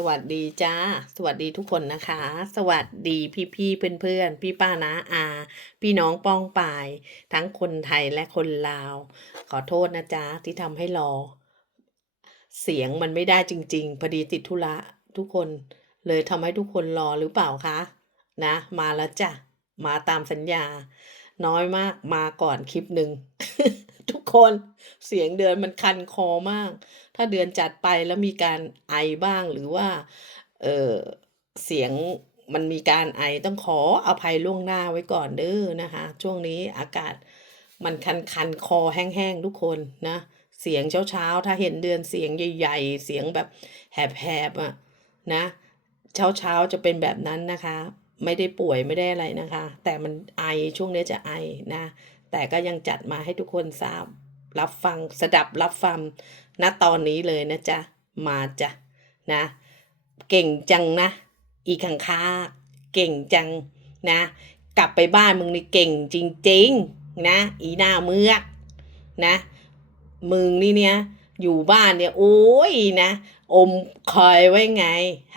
สวัสดีจ้า สวัสดีทุกคนนะคะ สวัสดีพี่พี่เพื่อนเพื่อนๆพี่ป้านาอา พี่น้องป้องปาย ทั้งคนไทยและคนลาว ขอโทษนะจ๊ะที่ทำให้รอ เสียงมันไม่ได้จริง ๆ พอดีติดธุระทุกคน เลยทำให้ทุกคนรอหรือเปล่าคะ นะ มาแล้วจ้ะ มาตามสัญญา น้อยมากมาก่อนคลิปหนึ่งทุกคนเสียงเดือนมันคันคอมาก ถ้าเดือนจัดไปแล้วมีการไอบ้างหรือว่าเเสียงมันมีการไอต้องขออภัยล่วงหน้าไว้ก่อนเด้อนะคะ ช่วงนี้อากาศมันคันคันคอแห้งๆทุกคนนะ เสียงเช้าๆ ถ้าเห็นเดือนเสียงใหญ่ ๆ เสียงแบบแหบๆอะนะเช้าๆจะเป็นแบบนั้นนะคะ ไม่ได้ป่วยไม่ได้อะไรนะคะ แต่มันไอช่วงนี้จะไอนะ แต่ก็ยังจัดมาให้ทุกคนทราบ รับฟังสดับรับฟังณตอนนี้เลยนะจ๊ะ มาจ้ะนะ เก่งจังนะ อีขังค้า เก่งจังนะ กลับไปบ้านมึงนี่เก่งจริงๆนะ อีหน้าเมือกนะ มึงนี่เนี่ยอยู่บ้านเนี่ยโอ้ยนะ อมคอยไว้ไง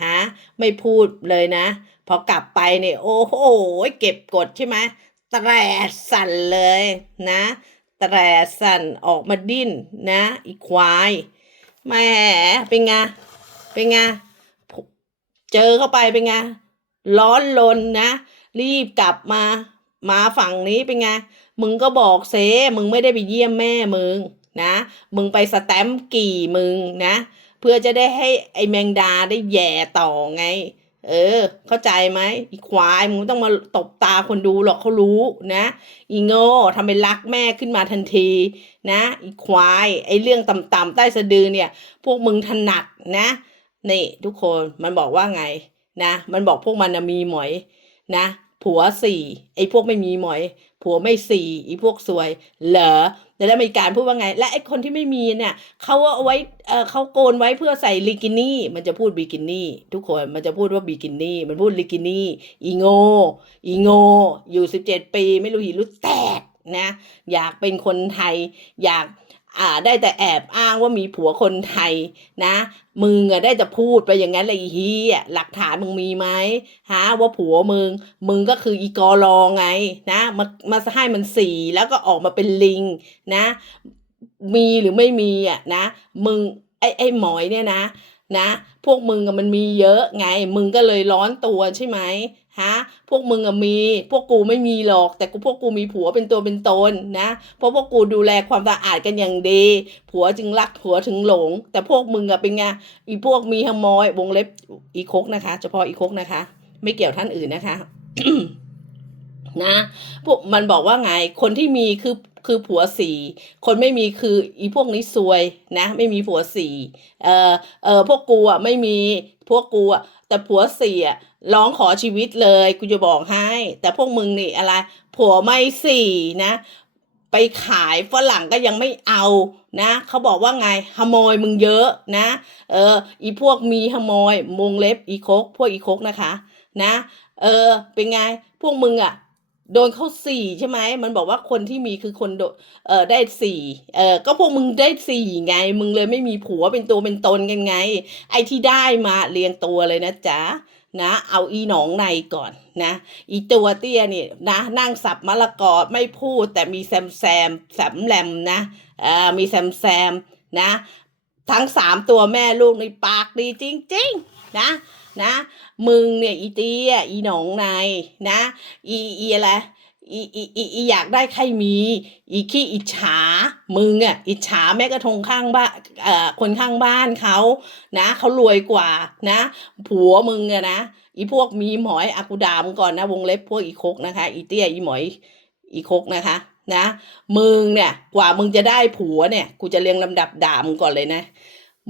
ฮะไม่พูดเลยนะ พอกลับไปเนี่ยโอ้โหเก็บกดใช่ไหมแตรสั่นเลยนะ แตรสั่นออกมาดิ้นนะ อีควายแหมเป็นไงเป็นไงเจอเข้าไปเป็นไงร้อนลนนะ รีบกลับมามาฝั่งนี้เป็นไงมึงก็บอกเซมึงไม่ได้ไปเยี่ยมแม่มึงนะ มึงไปสแตมป์กี่มึงนะ เพื่อจะได้ให้ไอแมงดาได้แย่ต่อไง เออ เข้าใจไหมอีควายมึงต้องมาตบตาคนดูหรอกเขารู้นะอีโง่ทำเป็นรักแม่ขึ้นมาทันที นะอีควายไอ้เรื่องต่ำๆใต้สะดือเนี่ย พวกมึงถนัดนะนี่ทุกคนมันบอกว่าไงนะ มันบอกพวกมันมีหมอยนะ ผัวสี่ไอ้พวกไม่มีหมอย ผัวไม่สี่ไอ้พวกสวย เหรอแล้วมีการพูดว่าไง และไอ้คนที่ไม่มีเนี่ยเขาเอาไว้เออเขาโกนไว้เพื่อใส่ลิกินี่ มันจะพูดบิกินี่ ทุกคนมันจะพูดว่าบิกินี่ มันพูดลิกินี่อีโงอีโงอยู่สิบเจ็ดปี ไม่รู้หีรู้แตกนะ อยากเป็นคนไทยอยาก อ่าได้แต่แอบอ้างว่ามีผัวคนไทยนะมึงอะได้แต่พูดไปอย่างนั้นเลยไอ้เฮียหลักฐานมึงมีไหมฮะว่าผัวมึง มึงก็คืออีกอรองไงนะมามาให้มันสีแล้วก็ออกมาเป็นลิงนะ มีหรือไม่มีอะนะมึงไอ้ไอ้หมอยเนี่ยนะนะ พวกมึงอะมันมีเยอะไง มึงก็เลยร้อนตัวใช่ไหม ฮะพวกมึงอะมี พวกกูไม่มีหรอก แต่กูพวกกูมีผัวเป็นตัวเป็นตนนะ เพราะพวกกูดูแลความสะอาดกันอย่างดี ผัวจึงรักผัวถึงหลง แต่พวกมึงอะเป็นไงอีพวกมีขโมยวงเล็บอีโคกนะคะ เฉพาะอีโคกนะคะ ไม่เกี่ยวท่านอื่นนะคะนะพวกมันบอกว่าไงคนที่มีคือคือผัวสี่คนไม่มีคืออีพวกนี้ซวยนะ ไม่มีผัวสี่เออเออพวกกูอะไม่มีพวกกูอะ แต่ผัวเสียร้องขอชีวิตเลยกูจะบอกให้ แต่พวกมึงนี่อะไร ผัวไม่สี่นะ ไปขายฝรั่งก็ยังไม่เอานะเขาบอกว่าไงขโมยมึงเยอะนะ เออ อีพวกมีขโมยมงเล็บอีโคกพวกอีโคกนะคะ นะ เออ เป็นไงพวกมึงอะ่ะ โดนเข้าสี่ใช่ไหม มันบอกว่าคนที่มีคือคนโดเออได้สี่เออก็พวกมึงได้สี่ไง มึงเลยไม่มีผัวเป็นตัวเป็นตนกันไง ไอ้ที่ได้มาเรียงตัวเลยนะจ๊ะนะ เอาอีหนองในก่อนนะ อีตัวเตี้ยนี่นะนั่งสับมะละกอไม่พูดแต่มีแซมแซมแซมแลมนะเออมีแซมแซมนะ ทั้งสามตัวแม่ลูกในปากดีจริง ๆ นะนะ มึงเนี่ยอีเตี้ยอีหนองในนะอีอีอะไรอีอีอีอีอยากได้ใครมี อีขี้อิจฉา มึงอะอิจฉาแม่กระทงข้างบ้านเอ่อคนข้างบ้านเขานะเขารวยกว่านะ ผัวมึงอะนะอีพวกมีหมอยอากูดามก่อนนะ วงเล็บพวกอีคกนะคะ อีเตี้ยอีหมอยอีคกนะคะ นะ มึงเนี่ยกว่ามึงจะได้ผัวเนี่ย กูจะเรียงลำดับด่ามก่อนเลยนะ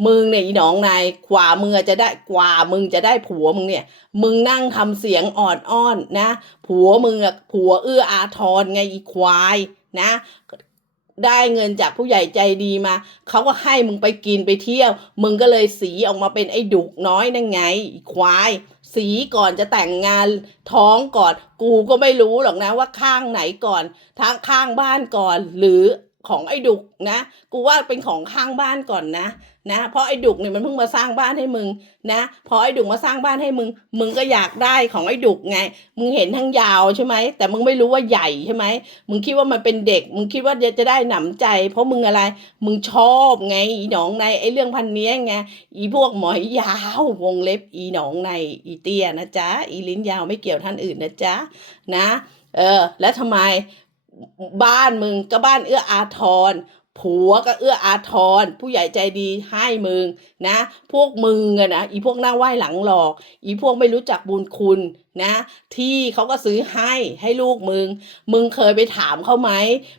มึงเนี่ยอีหนองนายกว่ามึงอจะได้กว่ามึงจะได้ผัวมึงเนี่ย มึงนั่งทำเสียงอ่อนอ้อนนะ ผัวมึงอะผัวเอื้ออาทรไงอีควายนะ ได้เงินจากผู้ใหญ่ใจดีมาเขาก็ให้มึงไปกินไปเที่ยว มึงก็เลยสีออกมาเป็นไอ้ดุกน้อยนั่นไงอีควาย สีก่อนจะแต่งงานท้องก่อน กูก็ไม่รู้หรอกนะว่าข้างไหนก่อนทางข้างบ้านก่อนหรือ ของไอ้ดุกนะ กูว่าเป็นของข้างบ้านก่อนนะนะ เพราะไอ้ดุกเนี่ยมันเพิ่งมาสร้างบ้านให้มึงนะ พอไอ้ดุกมาสร้างบ้านให้มึง มึงก็อยากได้ของไอ้ดุกไง มึงเห็นทั้งยาวใช่ไหม แต่มึงไม่รู้ว่าใหญ่ใช่ไหม มึงคิดว่ามันเป็นเด็ก มึงคิดว่าจะได้หนำใจ เพราะมึงอะไร มึงชอบไง อีหนองในไอ้เรื่องพันเนี้ยไง อีพวกหมอยยาววงเล็บ อีหนองใน อีเตี้ยนะจ๊ะ อีลิ้นยาวไม่เกี่ยวท่านอื่นนะจ๊ะ นะ เออ แล้วทำไม บ้านมึงก็บ้านเอื้ออาทรผัวก็เอื้ออาทรผู้ใหญ่ใจดีให้มึงนะ พวกมึงอะนะอีพวกหน้าไหว้หลังหลอก อีพวกไม่รู้จักบุญคุณนะ ที่เขาก็ซื้อให้ให้ลูกมึง มึงเคยไปถามเขาไหม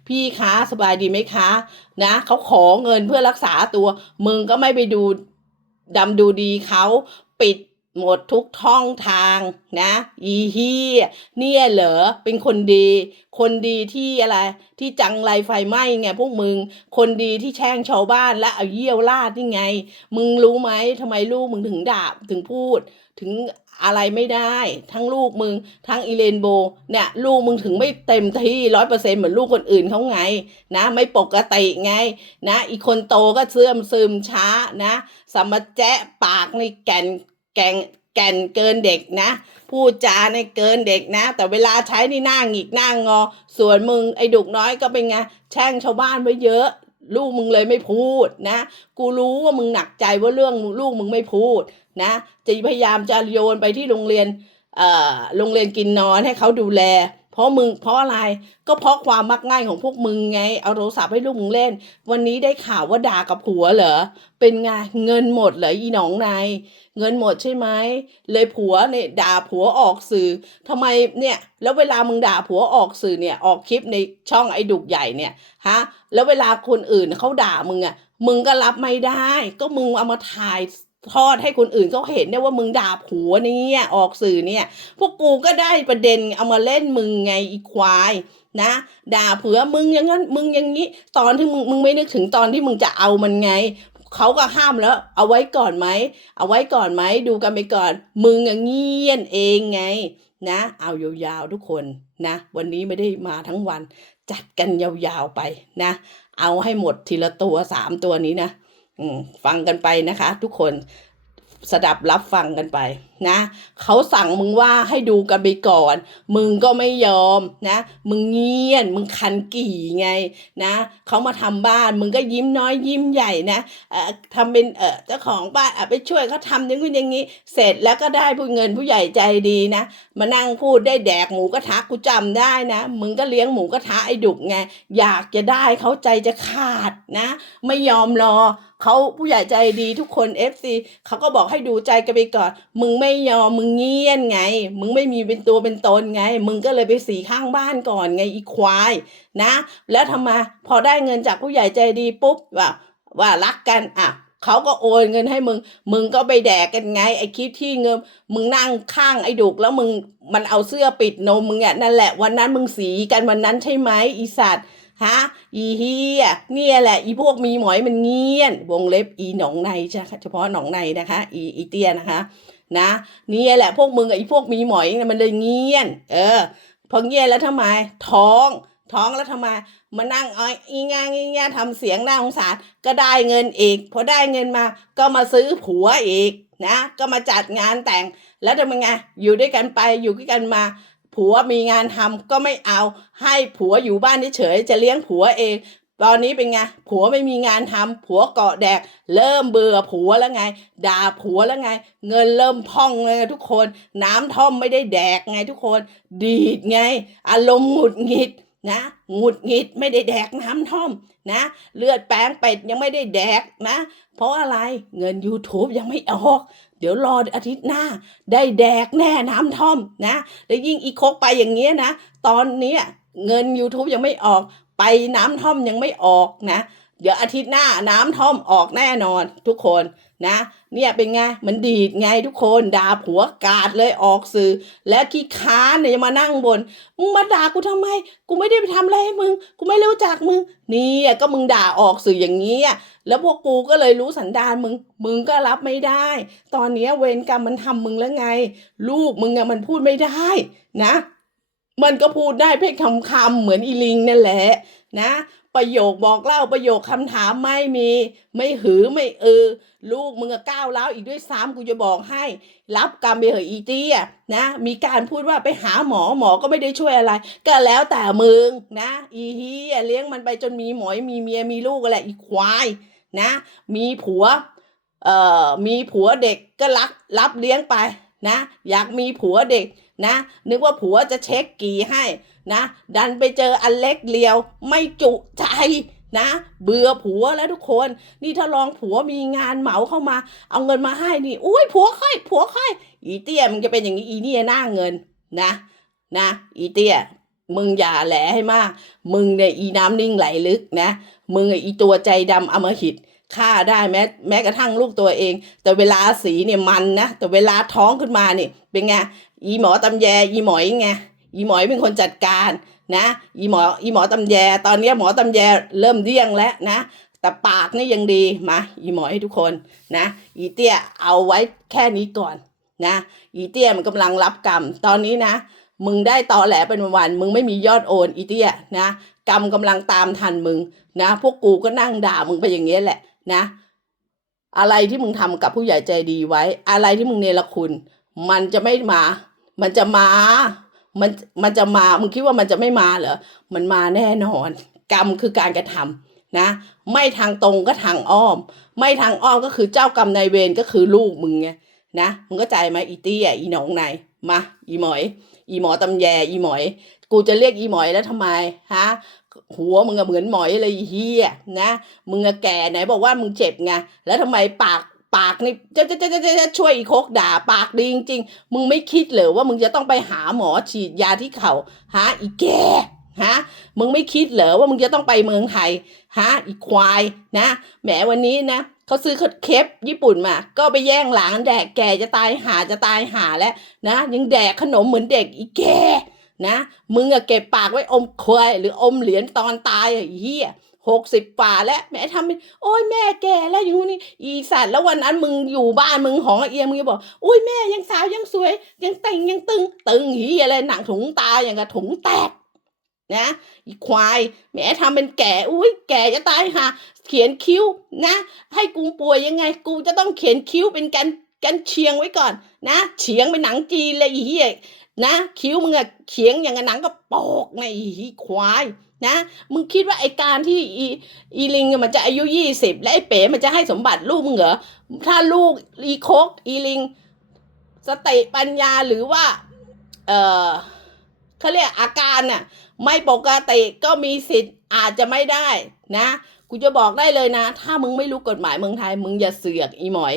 พี่คะสบายดีไหมคะนะเขาขอเงินเพื่อรักษาตัว มึงก็ไม่ไปดูดำดูดีเขาปิด หมดทุกท่องทางนะ อีฮีเนี่ยเหรอเป็นคนดี คนดีที่อะไร ที่จังไรไฟไหม้ไงพวกมึง คนดีที่แช่งชาวบ้านและเอาเยี่ยวลาดนี่ไง มึงรู้ไหมทำไมลูกมึงถึงด่าถึงพูด ถึงอะไรไม่ได้ ทั้งลูกมึง ทั้งอีเลนโบ เนี่ย ลูกมึงถึงไม่เต็มที่ร้อยเปอร์เซ็นเหมือนลูกคนอื่นเขาไง นะ ไม่ปกติไง นะ อีกคนโตก็เสื่อมซึมช้านะสมมาแจ๊ะปากในแก่น แก่งแก่นเกินเด็กนะ พูดจาในเกินเด็กนะ แต่เวลาใช้นี่หน้าหงิกหน้างอ ส่วนมึงไอ้ดุกน้อยก็เป็นไงแช่งชาวบ้านไว้เยอะลูกมึงเลยไม่พูดนะ กูรู้ว่ามึงหนักใจว่าเรื่องลูกมึงไม่พูดนะ จะพยายามจะโยนไปที่โรงเรียน เอ่อ โรงเรียนกินนอนให้เขาดูแล เพราะมึงเพราะอะไรก็เพราะความมักง่ายของพวกมึงไง เอาโทรศัพท์ให้ลูกมึงเล่น วันนี้ได้ข่าวว่าด่ากับผัวเหรอเป็นไงเงินหมดเหรออีหนองนายเงินหมดใช่ไหมเลยผัวเนี่ยด่าผัวออกสื่อทำไมเนี่ยแล้วเวลามึงด่าผัวออกสื่อเนี่ยออกคลิปในช่องไอ้ดุกใหญ่เนี่ยฮะแล้วเวลาคนอื่นเขาด่ามึงอะ่ะมึงก็รับไม่ได้ ก็มึงเอามาถ่าย ทอดให้คนอื่นเขาเห็นเนี่ยว่ามึงด่าผัวเนี่ยออกสื่อเนี่ย พวกกูก็ได้ประเด็นเอามาเล่นมึงไงอีควายนะ ด่าเผือมึงอย่างนั้นมึงอย่างนี้ ตอนที่มึงมึงไม่นึกถึงตอนที่มึงจะเอามันไงเขาก็ห้ามแล้ว เอาไว้ก่อนไหมเอาไว้ก่อนไหมดูกันไปก่อน มึงเงียนเองไงนะ เอายาวๆทุกคนนะ วันนี้ไม่ได้มาทั้งวัน จัดกันยาวๆไปนะ เอาให้หมดทีละตัวสามตัวนี้นะ ฟังกันไปนะคะ ทุกคนสดับรับฟังกันไป นะเขาสั่งมึงว่าให้ดูกันไปก่อน มึงก็ไม่ยอมนะ มึงเงียนมึงคันกี่ไงนะเขามาทำบ้านมึงก็ยิ้มน้อยยิ้มใหญ่นะเอ่อทำเป็นเออเจ้าของบ้านอะไปช่วยเขาทำอย่างนู้อย่างนี้ เสร็จแล้วก็ได้ผู้เงินผู้ใหญ่ใจดีนะมานั่งพูดได้แดกหมูกระทะกูจำได้นะ มึงก็เลี้ยงหมูกระทะไอ้ดุกไงอยากจะได้เขาใจจะขาดนะ ไม่ยอมรอเขาผู้ใหญ่ใจดีทุกคน FC เขาก็บอกให้ดูใจกันไปก่อน มึงไม่ยอมมึงเงียนไง มึงไม่มีเป็นตัวเป็นตนไง มึงก็เลยไปสีข้างบ้านก่อนไงอีควายนะ แล้วทำไมพอได้เงินจากผู้ใหญ่ใจดีปุ๊บว่าว่ารักกันอะเขาก็โอนเงินให้มึง มึงก็ไปแดกกันไง ไอ้คลิปที่เงินมึงนั่งข้างไอ้ดุกแล้วมึงมันเอาเสื้อปิดนมมึงอะนั่นแหละวันนั้นมึงสีกันวันนั้นใช่ไหมอีสัตว์ฮะอีเฮียเนี่ยแหละ อีพวกมีหมอยมันเงียน วงเล็บอีหนองในใช่เฉพาะหนองในนะคะ อีอีเตี้ยนะคะ นะเนี่ยแหละพวกมึงกับอีพวกมีหมอยเนี่ยมันเลยเงียน เออ พอเงียนแล้วทำไม ท้อง ท้องแล้วทำไมมานั่งอ้อยอีงางอีงาทำเสียงน่าสงสารก็ได้เงินอีกพอได้เงินมาก็มาซื้อผัวอีกนะก็มาจัดงานแต่งแล้วทำไงอยู่ด้วยกันไปอยู่ด้วยกันมาผัวมีงานทำก็ไม่เอาให้ผัวอยู่บ้านเฉยจะเลี้ยงผัวเอง ตอนนี้เป็นไงผัวไม่มีงานทำผัวเกาะแดก เริ่มเบื่อผัวแล้วไง ด่าผัวแล้วไง เงินเริ่มพองเลยทุกคน น้ำท่อมไม่ได้แดกไงทุกคน ดีดไง อารมณ์หงุดหงิดนะหงุดหงิดไม่ได้แดกน้ำท่อมนะ เลือดแป้งเป็ดยังไม่ได้แดกนะ เพราะอะไรเงิน YouTube ยังไม่ออก เดี๋ยวรออาทิตย์หน้า ได้แดกแน่น้ำท่อมนะ แล้วยิ่งอีคกไปอย่างเงี้ยนะ ตอนเนี้ยเงิน YouTube ยังไม่ออก ไปน้ำท่อมยังไม่ออกนะ เดี๋ยวอาทิตย์หน้าน้ำท่อมออกแน่นอนทุกคนนะ เนี่ยเป็นไงมันดีดไงทุกคนด่าผัวกาดเลยออกสื่อ แล้วขี้ค้านเนี่ยยังมานั่งบนมึงมาด่ากูทำไม กูไม่ได้ไปทำอะไรให้มึง กูไม่รู้จักมึงเนี่ยก็มึงด่าออกสื่ออย่างนี้แล้วพวกกูก็เลยรู้สันดานมึง มึงก็รับไม่ได้ ตอนเนี้ยเวรกรรมมันทำมึงแล้วไง ลูกมึงอะมันพูดไม่ได้นะ มันก็พูดได้เพียงคำคำเหมือนอีลิงนั่นแหละนะ ประโยคบอกเล่าประโยคคำถามไม่มี ไม่หือไม่เออ ลูกมึงอะก้าวร้าวอีกด้วยซ้ำกูจะบอกให้ รับกรรมไปเหอะอีตี้นะ มีการพูดว่าไปหาหมอหมอก็ไม่ได้ช่วยอะไร ก็แล้วแต่มึงนะ อีฮีเลี้ยงมันไปจนมีหมอยมีเมียมีลูกอะไรอีควายนะ มีผัวเอ่อมีผัวเด็กก็รับรับเลี้ยงไปนะ อยากมีผัวเด็ก นะ นึกว่าผัวจะเช็คกี่ให้นะ ดันไปเจออันเล็กเลียวไม่จุใจนะ เบื่อผัวแล้วทุกคน นี่ถ้าลองผัวมีงานเหมาเข้ามา เอาเงินมาให้นี่อุ้ยผัวค่อยผัวค่อยอีเตี้ยมึงจะเป็นอย่างนี้อีเนี่ยหน้าเงินนะ นะ อีเตี้ยมึงอย่าแหลให้มาก มึงเนี่ยอีน้ำนิ่งไหลลึกนะ มึงอะอีตัวใจดำอมหิตฆ่าได้แม้แม้กระทั่งลูกตัวเอง แต่เวลาสีเนี่ยมันนะ แต่เวลาท้องขึ้นมาเนี่ยเป็นไง อีหมอตำแยอีหมอยไงอีหมอยเป็นคนจัดการนะอีหมออีหมอตำแย ตอนนี้หมอตำแยเริ่มเดี้ยงแล้วนะ แต่ปากนี่ยังดีมาอีหมอให้ทุกคนนะอีเตี้ยเอาไว้แค่นี้ก่อนนะอีเตี้ยมันกำลังรับกรรม ตอนนี้นะ มึงได้ตอแหลเป็นวันมึงไม่มียอดโอนอีเตี้ยนะกรรมกำลังตามทันมึงนะ พวกกูก็นั่งด่ามึงไปอย่างเงี้ยแหละนะ อะไรที่มึงทำกับผู้ใหญ่ใจดีไว้ อะไรที่มึงเนรคุณ มันจะไม่มา มันจะมา มันมันจะมา มึงคิดว่ามันจะไม่มาเหรอ มันมาแน่นอน กรรมคือการกระทำนะ ไม่ทางตรงก็ทางอ้อม ไม่ทางอ้อมก็คือเจ้ากรรมนายเวรก็คือลูกมึงไงนะมึงก็ใจไหมอีตี้ยอีหนองในมาอีหมอย อีหมอตำแยอีหมอย กูจะเรียกอีหมอยแล้วทำไมฮะหัวมึงอะเหมือนหมอยเลยเฮียนะมึงอะแก่ไหนบอกว่ามึงเจ็บไงแล้วทำไมปาก ปากนี่จะจะจะจะจะจะช่วยอีโคกด่า ปากดีจริงๆ มึงไม่คิดเหรอว่ามึงจะต้องไปหาหมอฉีดยาที่เขา่าฮะอีแกฮะมึงไม่คิดเหรอว่ามึงจะต้องไปเมืองไทยฮะอีควายนะแหมวันนี้นะเขาซื้อเคปญี่ปุ่นมา ก็ไปแย่งหลานแดกแก่จะตายหาจะตายหาแล้วนะยังแดกขนมเหมือนเด็กอีแกนะ มึงอะเก็บปากไว้อมควายหรืออมเหรียญตอนตายอะเฮีย หกสิบกว่าแล้วแม่ทำเป็นโอ้ยแม่แก่แล้วอย่างนี้อีสัตว์แล้ววันนั้นมึงอยู่บ้านมึงหองเอียมึงจะบอกอุ้ยแม่ยังสาวยังสวย ยังแต่งยังตึง ตึงเฮียอะไรหนังถุงตาอย่างกับถุงแตกนะอีควายแหมทำเป็นแก่อุ้ยแก่จะตายหาเขียนคิ้วนะ ให้กูป่วยยังไง กูจะต้องเขียนคิ้วเป็นกัน กันเชียงไว้ก่อน นะเฉียงเป็นหนังจีนเลยอีเหี้ยนะคิ้วมึงอะเขียงอย่างกับหนังกระโปกในอ้ควายนะมึงคิดว่าไอการที่อีอีลิงมันจะอายุยี่สิบและไอเป๋มันจะให้สมบัติลูกมึงเหรอถ้าลูกอีโคกอีลิง สติปัญญาหรือว่า เออเขาเรียกอาการน่ะไม่ปกติก็มีสิทธิ์อาจจะไม่ได้นะกูจะบอกได้เลยนะ ถ้ามึงไม่รู้กฎหมายเมืองไทย มึงอย่าเสือกอีหมอย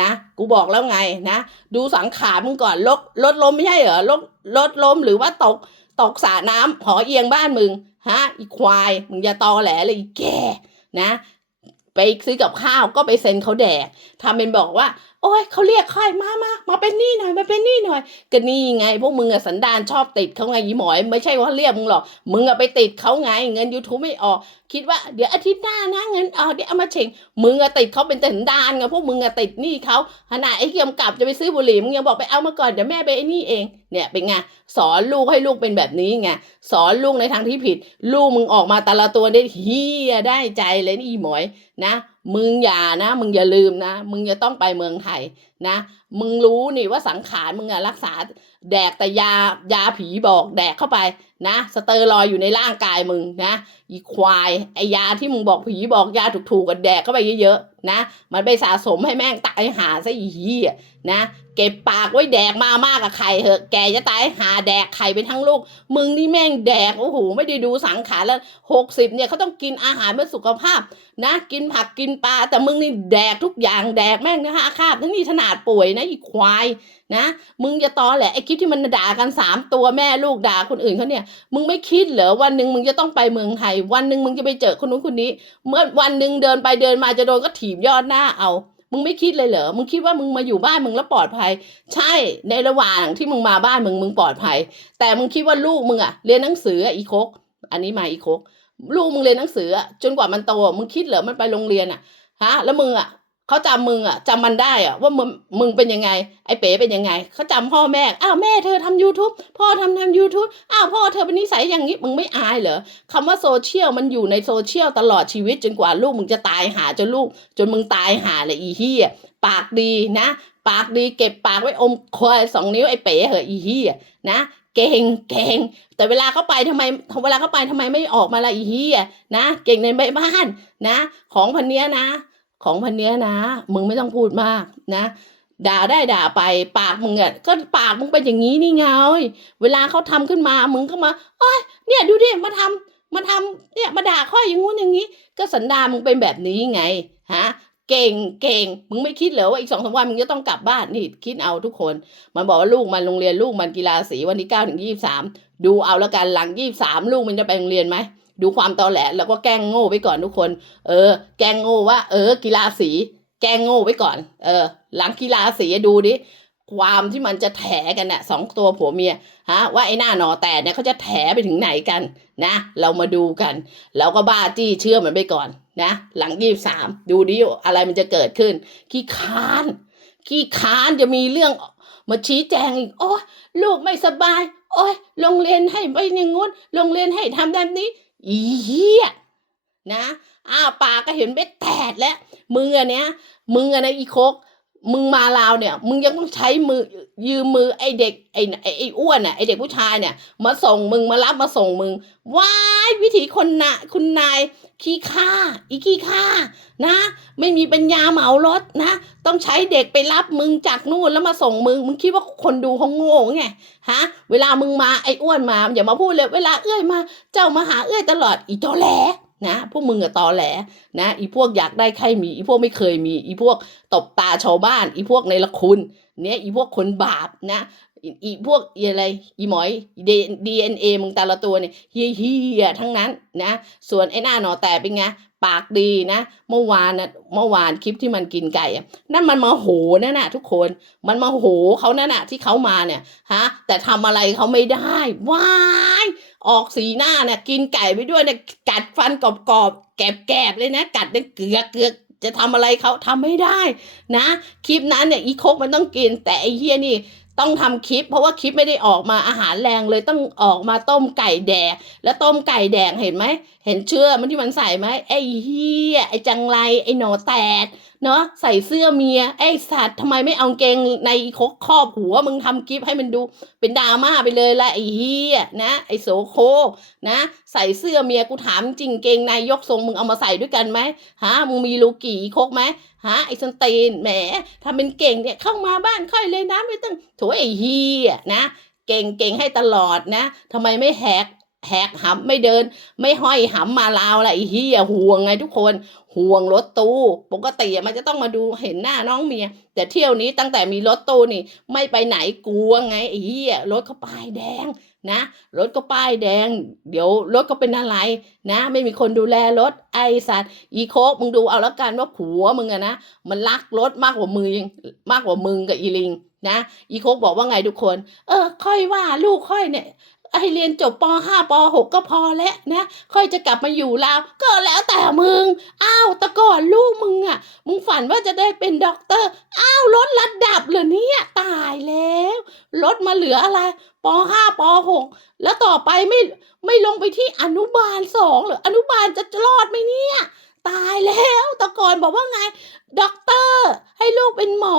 นะ กูบอกแล้วไงนะ ดูสังขารมึงก่อนรถรถล้มไม่ใช่เหรอรถรถล้มหรือว่าตกตกสระน้ำหอเอียงบ้านมึงฮะอีควาย มึงอย่าตอแหลเลยแกนะ ไปซื้อกับข้าวก็ไปเซ็นเขาแดกทำเป็นบอกว่า โอ้ยเขาเรียกใครมามามาเป็นนี้หน่อยมาเป็นนี้หน่อย ก็นี่ไง พวกมึงอะสันดานชอบติดเขาไงอีหมอย ไม่ใช่ว่าเรียกมึงหรอกมึงอะไปติดเขาไง เงิน YouTube ไม่ออก คิดว่าเดี๋ยวอาทิตย์หน้านะเงินออกเดี๋ยวเอามาเฉ่งมึงอะติดเขาเป็นสันดานไงพวกมึงอะติดหนี้เขาขนาดไอ้เกียมกลับจะไปซื้อบุหรี่มึงยังบอกไปเอามาก่อนเดี๋ยวแม่ไปไอ้นี่เองเนี่ยเป็นไงสอนลูกให้ลูกเป็นแบบนี้ไงสอนลูกในทางที่ผิด ลูกมึงออกมาแต่ละตัวได้เฮียได้ใจเลยนี่อีหมอยนะ มึงอย่านะ มึงอย่าลืมนะ มึงจะต้องไปเมืองไทย นะมึงรู้นี่ว่าสังขารมึงอะรักษาแดกแต่ยายาผีบอกแดกเข้าไปนะ สเตอรอยอยู่ในร่างกายมึงนะอีควายไอยาที่มึงบอกผีบอกยาถูกๆกันแดกเข้าไปเยอะๆนะ มันไปสะสมให้แม่งตายหาซะอีหี้นะเก็บปากไว้แดกมามากกับไข่เหอะแกจะตายหาแดกไข่ไปทั้งลูก มึงนี่แม่งแดกโอ้โหไม่ได้ดูสังขารแล้วหกสิบเนี่ยเขาต้องกินอาหารเพื่อสุขภาพนะ กินผักกินปลาแต่มึงนี่แดกทุกอย่างแดกแม่งนะฮะคาบทั้งนี่ขนาดป่วยนะอีควายนะ มึงจะตอแหละไอ้คลิปที่มันด่ากันสามตัวแม่ลูกด่าคนอื่นเขาเนี่ย มึงไม่คิดเหรอวันหนึ่งมึงจะต้องไปเมืองไทย วันหนึ่งมึงจะไปเจอคนนู้นคนนี้ เมื่อวันหนึ่งเดินไปเดินมาจะโดนก็ถีบยอดหน้าเอามึงไม่คิดเลยเหรอ มึงคิดว่ามึงมาอยู่บ้านมึงแล้วปลอดภัย ใช่ ในระหว่างที่มึงมาบ้านมึงมึงปลอดภัย แต่มึงคิดว่าลูกมึงอะเรียนหนังสืออีโคก อันนี้มาอีโคก ลูกมึงเรียนหนังสือจนกว่ามันโต มึงคิดเหรอมันไปโรงเรียนอะฮะ แล้วมึงอะ เขาจำมึงอะจำมันได้อะว่ามึงมึงเป็นยังไง ไอ้เป๋เป็นยังไงเขาจำพ่อแม่อ้าวแม่เธอทำ YouTube พ่อทำทำ YouTube อ้าวพ่อเธอเป็นนิสัยอย่างนี้มึงไม่อายเหรอคำว่าโซเชียลมันอยู่ในโซเชียลตลอดชีวิตจนกว่าลูกมึงจะตายหาจนลูก จนมึงตายหาเลยอีเฮียปากดีนะ ปากดีเก็บปากไว้อมควายสองนิ้วไอ้เป๋เหอะอีเฮียนะเก่งเก่งแต่เวลาเขาไปทำไมเวลาเขาไปทำไมไม่ออกมาละอีเฮียนะ เก่งในบ้านนะ ของพันเนี้ยนะ ของพันเนี้ยนะ มึงไม่ต้องพูดมากนะด่าได้ด่าไปปากมึงอะก็ปากมึงเป็นอย่างนี้นี่ไงเวลาเขาทำขึ้นมามึงก็มาโอ้ยเนี่ยดูดิมาทำมาทำเนี่ยมาด่าข้อยอย่างงู้นอย่างนี้ ก็สันดามึงเป็นแบบนี้ไงฮะเก่งเก่งมึงไม่คิดเหรอว่าอีกสองสามวันมึงจะต้องกลับบ้านนี่คิดเอาทุกคน มันบอกว่าลูกมันโรงเรียนลูกมันกีฬาสีวันที่เก้าถึงยี่สามดูเอาแล้วกันหลังยี่สามลูกมันจะไปโรงเรียนไหม ดูความตอแหลแล้วก็แกล้งโง่ไปก่อนทุกคน เออ แกล้งโง่ว่า เออ กีฬาสี แกล้งโง่ไว้ก่อน เออ หลังกีฬาสีดูดิความที่มันจะแถกันน่ะสองตัวผัวเมียฮะว่าไอ้หน้าหนอแตกเนี่ยเขาจะแถไปถึงไหนกันนะ เรามาดูกันเราก็บ้าจี้เชื่อมันไปก่อนนะ หลังยี่สามดูดิอะไรมันจะเกิดขึ้น ขี้ค้าน ขี้ค้านจะมีเรื่องมาชี้แจงอีกโอ้ยลูกไม่สบาย โอ้ยโรงเรียนให้ไปอย่างงู้นโรงเรียนให้ทำแบบนี้ อีเหี้ยนะอ้าปากก็เห็นเบ็ดแตดแล้วมึงอะเนี้ยมึงอะนะอีโคก มึงมาลาวเนี่ย มึงยังต้องใช้มือยืมมือไอเด็กไอไอไออ้วนอะไอเด็กผู้ชายเนี่ย มาส่งมึงมารับมาส่งมึงว้ายวิธีคนนะคุณนายขี้ข้าอีขี้ข้านะ ไม่มีปัญญาเหมารถนะ ต้องใช้เด็กไปรับมึงจากนู่นแล้วมาส่งมึงมึงคิดว่าคนดูเขาโง่ไงฮะ เวลามึงมาไอ้อ้วนมาอย่ามาพูดเลย เวลาเอื้อยมา เจ้ามาหาเอื้อยตลอดอีตอแหล นะพวกมึงอะตอแหลนะอีพวกอยากได้ใครมีอีพวกไม่เคยมีอีพวกตบตาชาวบ้านอีพวกในละคุณเนี่ยอีพวกคนบาปนะอีพวกอีอะไรอีหมอยดีเอ็นเอมึงแต่ละตัวเนี่ยเฮี้ยเฮียๆทั้งนั้นนะ ส่วนไอ้หน้าหนอแต่เป็นไง ปากดีนะเมื่อวานนะเมื่อวานคลิปที่มันกินไก่อะนั่นมันมาโหนั่นน่ะ ทุกคนมันมาโหเขานั่นน่ะที่เขามาเนี่ยฮะแต่ทำอะไรเขาไม่ได้ว้ายออกสีหน้าเนี่ยกินไก่ไปด้วยเนี่ยกัดฟันกรอบๆแกบๆเลยนะกัดเนี่ยเกลือกเกลือจะทำอะไรเขาทำไม่ได้นะ คลิปนั้นเนี่ยอีโคกมันต้องกิน แต่ไอเฮียนี่ ต้องทำคลิป เพราะว่าคลิปไม่ได้ออกมาอาหารแรงเลยต้องออกมาต้มไก่แดงแล้วต้มไก่แดงเห็นไหมเห็นเชื่อมันที่มันใส่ไหมไอ้เฮียไอ้จังไรไอ้หนอแตด เนาะใส่เสื้อเมียไอ้สัตว์ทำไมไม่เอาเกงในคกครอบหัวมึงทำคลิปให้มันดูเป็นดราม่าไปเลยละไอ้เฮียนะไอ้โสโครกนะ ใส่เสื้อเมียกูถามจริงเกงในยกทรงมึงเอามาใส่ด้วยกันไหมฮะมึงมีลูกกี่อีโคกไหมฮะไอ้สนตีนแหมทำเป็นเก่งเนี่ยเข้ามาบ้านค่อยเลยนะไม่ต้องโถไอ้เฮียนะเก่งเก่งให้ตลอดนะทำไมไม่แหกแหกหำไม่เดิน ไม่ห้อยหำมาลาวละไอ้เฮียห่วงไงทุกคน ห่วงรถตู้ปกติมันจะต้องมาดูเห็นหน้าน้องเมีย แต่เที่ยวนี้ตั้งแต่มีรถตู้นี่ ไม่ไปไหนกลัวไงไอ้เฮียรถเขาป้ายแดงนะรถก็ป้ายแดง เดี๋ยวรถก็เป็นอะไรนะ ไม่มีคนดูแลรถไอสัตว์อีโคกมึงดูเอาแล้วกันว่าผัวมึงอะนะมันรักรถมากกว่ามึงมากกว่ามึงกับอีลิงนะอีโคกบอกว่าไงทุกคน เออ ค่อยว่าลูกค่อยเนี่ย ให้เรียนจบป .5 ป .6 ก็พอแล้วนะ ค่อยจะกลับมาอยู่ลาว ก็แล้วแต่มึง อ้าวแต่ก่อนลูกมึงอะมึงฝันว่าจะได้เป็นด็อกเตอร์ อ้าวลดระดับเหรอเนี่ย ตายแล้วลดมาเหลืออะไรป .5 ป .6 แล้วต่อไปไม่ไม่ลงไปที่อนุบาลสองเหรออนุบาลจะรอดไหมเนี่ย ตายแล้วต่ก่อนบอกว่าไงด็อกเตอร์ ให้ลูกเป็นหมอ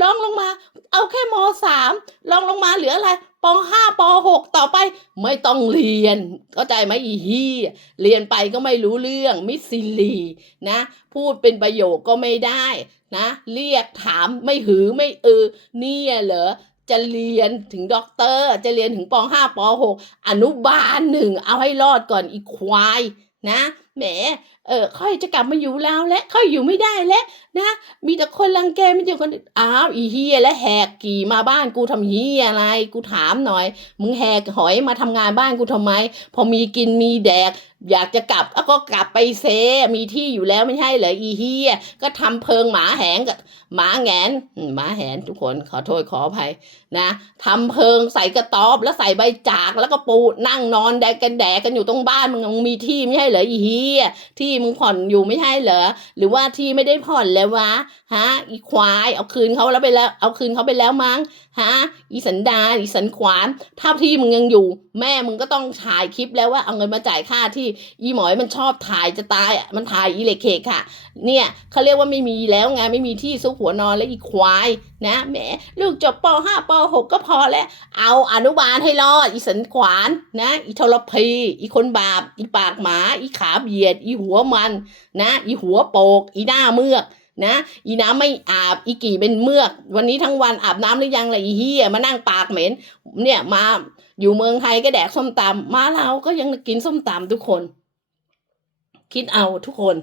ลองลงมา เอาแค่มสามลองลงมาเหลืออะไรปห้าปหกต่อไป ไม่ต้องเรียน เข้าใจไหมอีฮีเรียนไปก็ไม่รู้เรื่องมิสซิลีนะ พูดเป็นประโยคก็ไม่ได้นะ เรียกถามไม่หือไม่เออเนี่ยเหรอจะเรียนถึงด็อกเตอร์ จะเรียนถึงปห้าปหกอนุบาลหนึ่งเอาให้รอดก่อนอีควายนะแหม เออค่อยจะกลับมาอยู่แล้วและค่อยอยู่ไม่ได้แล้วนะ มีแต่คนรังแกมีแต่คนอ้าวอีเฮียและแหกกี่มาบ้านกูทำเฮียอะไร กูถามหน่อย มึงแหกหอยมาทำงานบ้านกูทำไม พอมีกินมีแดก อยากจะกลับก็กลับไปเซมีที่อยู่แล้วไม่ใช่เหรออีเฮียก็ทำเพิงหมาแหงกับหมาแงนหมาแหนทุกคนขอโทษขออภัยนะทำเพิงใส่กระต๊อบแล้วใส่ใบจากแล้วก็ปูนั่งนอนแดกกันแดกกันอยู่ตรงบ้านมึงมึงมีที่ไม่ใช่เหรออีเฮียที่มึงผ่อนอยู่ไม่ใช่เหรอ หรือว่าที่ไม่ได้ผ่อนแล้ววะ ฮะ อีควาย เอาคืนเขาแล้วไปแล้ว เอาคืนเขาไปแล้วมั้ง ฮะ อีสันดาอีสันขวานถ้าที่มึงยังอยู่ แม่มึงก็ต้องถ่ายคลิปแล้วว่าเอาเงินมาจ่ายค่าที่ อีหมอยมันชอบถ่ายจะตายอะ มันถ่ายอีเล็กเคค่ะ เนี่ยเขาเรียกว่าไม่มีแล้วไง ไม่มีที่ซุกหัวนอนแล้วอีควาย นะแหมลูกจบป .5 ป .6 ก็พอแล้ว เอาอนุบาลให้รอดอีสันขวานนะ อีทรพี อีคนบาป อีปากหมา อีขาเบียด อีหัวมันนะ อีหัวโปก อีหน้าเมือกนะอีน้ำไม่อาบอีกี่เป็นเมือก วันนี้ทั้งวันอาบน้ำหรือยังล่ะอีเฮียมานั่งปากเหม็น เนี่ยมาอยู่เมืองไทยก็แดกส้มตำมาเราก็ยังกินส้มตำทุกคน คิดเอาทุกคน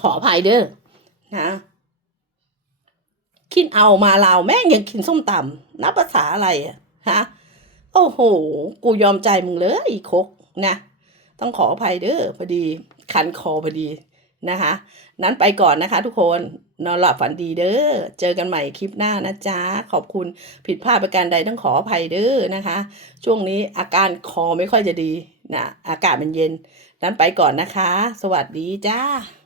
ขออภัยเด้อนะ คิดเอามาลาวแม่งยังกินส้มตำนับภาษาอะไรอะฮะโอ้โห กูยอมใจมึงเลยอีคกนะ ต้องขออภัยเด้อพอดีคันคอพอดีนะคะ นั้นไปก่อนนะคะทุกคนนอนหลับฝันดีเด้อ เจอกันใหม่คลิปหน้านะจ๊ะ ขอบคุณผิดพลาดประการใดต้องขออภัยเด้อนะคะ ช่วงนี้อาการคอไม่ค่อยจะดีนะ อากาศมันเย็น นั้นไปก่อนนะคะ สวัสดีจ้า